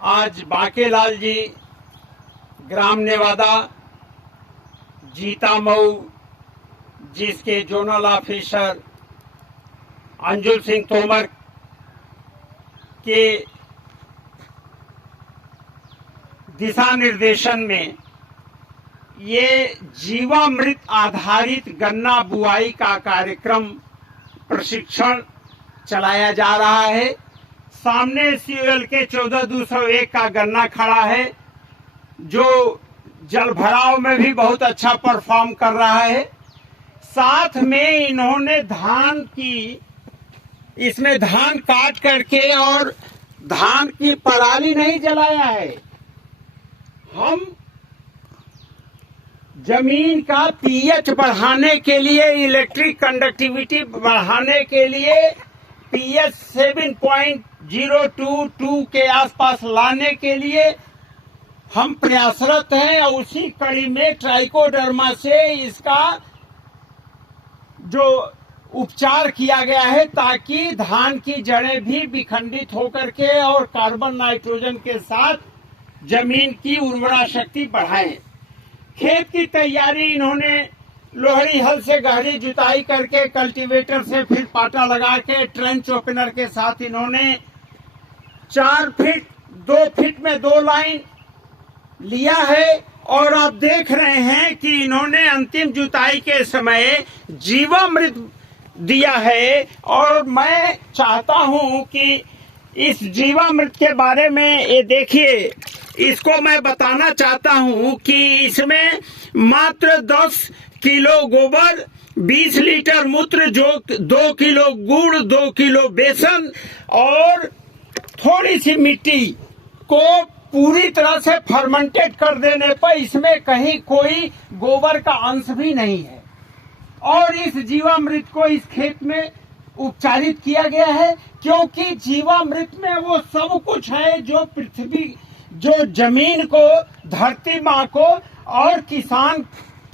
आज बाकेलाल जी ग्राम नेवादा जीता मऊ, जिसके जोनल ऑफिसर अंजुल सिंह तोमर के दिशा निर्देशन में ये जीवामृत आधारित गन्ना बुआई का कार्यक्रम प्रशिक्षण चलाया जा रहा है। सामने सीएल के 14201 का गन्ना खड़ा है, जो जल भराव में भी बहुत अच्छा परफॉर्म कर रहा है। साथ में इन्होंने इसमें धान काट करके और धान की पराली नहीं जलाया है। हम जमीन का पीएच बढ़ाने के लिए, इलेक्ट्रिक कंडक्टिविटी बढ़ाने के लिए पीएच 7.022 के आसपास लाने के लिए हम प्रयासरत हैं। और उसी कड़ी में ट्राइकोडर्मा से इसका जो उपचार किया गया है, ताकि धान की जड़ें भी विखंडित होकर के और कार्बन नाइट्रोजन के साथ जमीन की उर्वरा शक्ति बढ़ाएं। खेत की तैयारी इन्होंने लोहड़ी हल से गहरी जुताई करके कल्टीवेटर से फिर पाटा लगा के ट्रेंच ओपनर के साथ इन्होंने 4 फीट 2 फीट में 2 लाइन लिया है। और आप देख रहे हैं कि इन्होंने अंतिम जुताई के समय जीवामृत दिया है। और मैं चाहता हूं कि इस जीवामृत के बारे में ये देखिए, इसको मैं बताना चाहता हूं कि इसमें मात्र 10 किलो गोबर, 20 लीटर मूत्र, जो 2 किलो गुड़, 2 किलो बेसन और थोड़ी सी मिट्टी को पूरी तरह से फर्मेंटेड कर देने पर इसमें कहीं कोई गोबर का अंश भी नहीं है। और इस जीवामृत को इस खेत में उपचारित किया गया है, क्योंकि जीवामृत में वो सब कुछ है जो पृथ्वी, जो जमीन को, धरती माँ को और किसान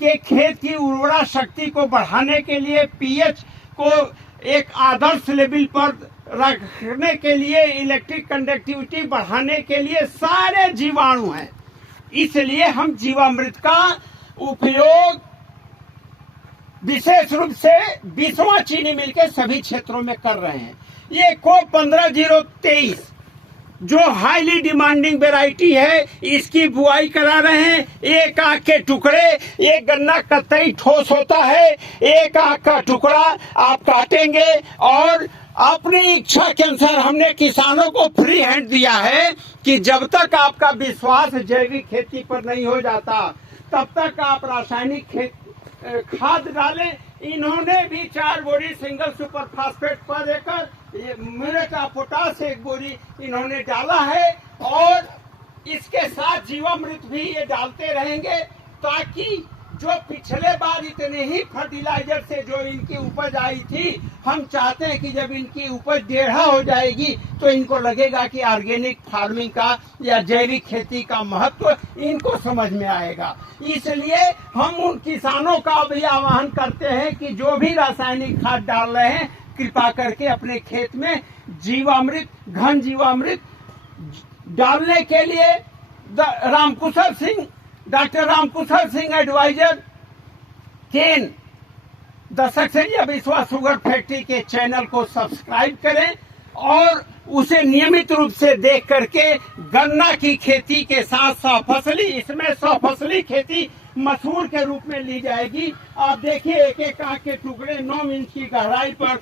के खेत की उर्वरा शक्ति को बढ़ाने के लिए, पीएच को एक आदर्श लेवल पर रखने के लिए, इलेक्ट्रिक कंडक्टिविटी बढ़ाने के लिए सारे जीवाणु हैं। इसलिए हम जीवामृत का उपयोग विशेष रूप से 20वां चीनी मिल के सभी क्षेत्रों में कर रहे हैं। ये कोप 15023 जो हाईली डिमांडिंग वैरायटी है, इसकी बुआई करा रहे हैं। एक आंख के टुकड़े, एक गन्ना कतई ठोस होता है, एक आंख का टुकड़ा आप काटेंगे। और अपनी इच्छा के अनुसार हमने किसानों को फ्री हैंड दिया है कि जब तक आपका विश्वास जैविक खेती पर नहीं हो जाता, तब तक आप रासायनिक खाद डालें। इन्होंने भी 4 बोरी सिंगल सुपर फास्फेट पर एकड़, म्यूरेट ऑफ पोटाश 1 बोरी इन्होंने डाला है। और इसके साथ जीवामृत भी ये डालते रहेंगे, ताकि जो पिछले बार इतने ही फर्टिलाइजर से जो इनकी उपज आई थी, हम चाहते हैं कि जब इनकी उपज 1.5 हो जाएगी तो इनको लगेगा कि ऑर्गेनिक फार्मिंग का या जैविक खेती का महत्व इनको समझ में आएगा। इसलिए हम उन किसानों का भी आह्वान करते हैं कि जो भी रासायनिक खाद डाल रहे हैं, कृपा करके अपने खेत में जीवामृत, घन जीवामृत डालने के लिए doctor Ramkushal Singh advisor cane the Saxena Vishwas sugar factory के चैनल को सब्सक्राइब करें और उसे नियमित रूप से देख करके गन्ना की खेती के साथ सफसली, इसमें सफसली खेती मसूर के रूप में ली जाएगी। आप देखिए, एक एक आंख के टुकड़े 9 इंच की गहराई पर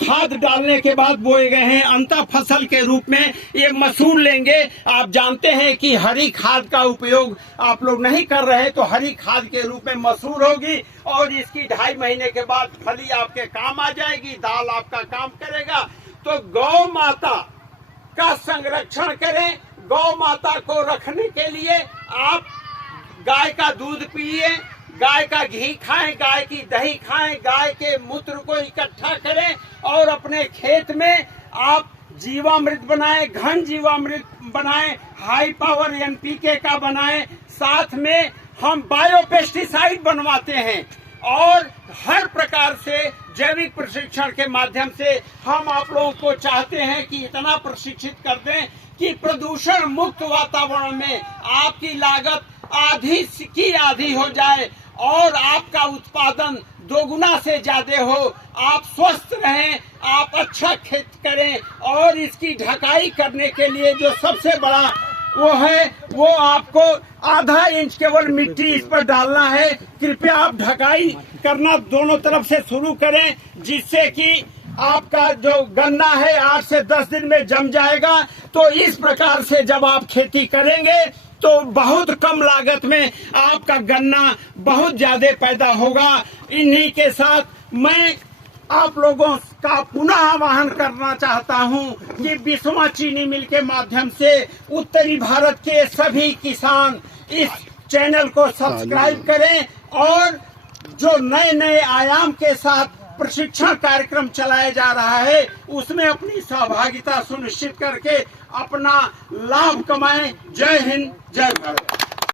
खाद डालने के बाद बोए गए हैं। अंतर फसल के रूप में ये मसूर लेंगे। आप जानते हैं कि हरी खाद का उपयोग आप लोग नहीं कर रहे, तो हरी खाद के रूप में मसूर होगी और इसकी 2.5 महीने के बाद फली आपके काम आ जाएगी, दाल आपका काम करेगा। तो गौ माता का संरक्षण करें। गौ माता को रखने के लिए आप गाय का दूध पिए, गाय का घी खाएं, गाय की दही खाएं, गाय के मूत्र को इकट्ठा करें और अपने खेत में आप जीवामृत बनाएं, घन जीवामृत बनाएं, हाई पावर एनपीके का बनाएं। साथ में हम बायोपेस्टिसाइड बनवाते हैं और हर प्रकार से जैविक प्रशिक्षण के माध्यम से हम आप लोगों को चाहते हैं कि इतना प्रशिक्षित कर दें कि प्रदूषण मुक्त वातावरण में आपकी लागत आधी की आधी हो जाए और आपका उत्पादन दोगुना से ज्यादा हो, आप स्वस्थ रहें, आप अच्छा खेत करें। और इसकी ढकाई करने के लिए जो सबसे बड़ा वो आपको आधा इंच केवल मिट्टी इस पर डालना है। कृपया आप ढकाई करना दोनों तरफ से शुरू करें, जिससे कि आपका जो गन्ना है 8 से 10 दिन में जम जाएगा। तो इस प्रकार से जब आप खेती करेंगे तो बहुत कम लागत में आपका गन्ना बहुत ज्यादा पैदा होगा। इन्हीं के साथ मैं आप लोगों का पुनः आह्वान करना चाहता हूं कि बिस्वा चीनी मिल के माध्यम से उत्तरी भारत के सभी किसान इस चैनल को सब्सक्राइब करें और जो नए नए आयाम के साथ प्रशिक्षण कार्यक्रम चलाया जा रहा है उसमें अपनी सहभागिता सुनिश्चित करके अपना लाभ कमाएं। जय हिंद, जय भारत।